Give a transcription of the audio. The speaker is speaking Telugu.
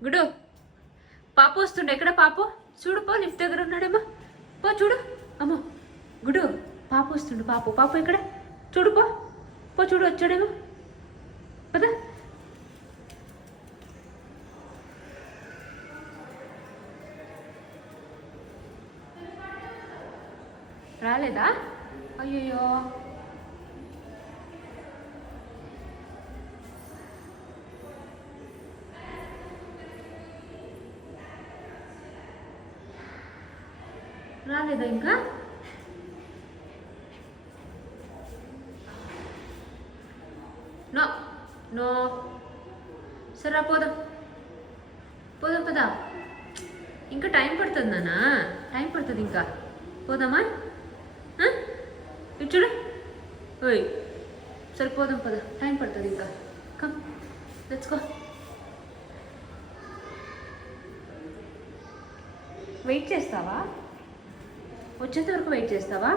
గుడు పాప వస్తుండే ఎక్కడ పాపు చూడు పో లిఫ్ట్ దగ్గర ఉన్నాడేమో పో చూడు అమ్మో గుడు పాప వస్తుండు పాపు పాపు ఎక్కడ చూడు పో పో చూడు వచ్చాడేమో పదా రాలేదా అయ్యయ్యో రాలేదా ఇంకా నో నో సరే పోదాం పోదాం పదా ఇంకా టైం పడుతుంది నాన్న టైం పడుతుంది ఇంకా పోదామా ఇటు చూడు ఓయ్ సరే పోదాం పదా టైం పడుతుంది ఇంకా కమ్ లెట్స్ గో వెయిట్ చేస్తావా వచ్చేంత వరకు వెయిట్ చేస్తావా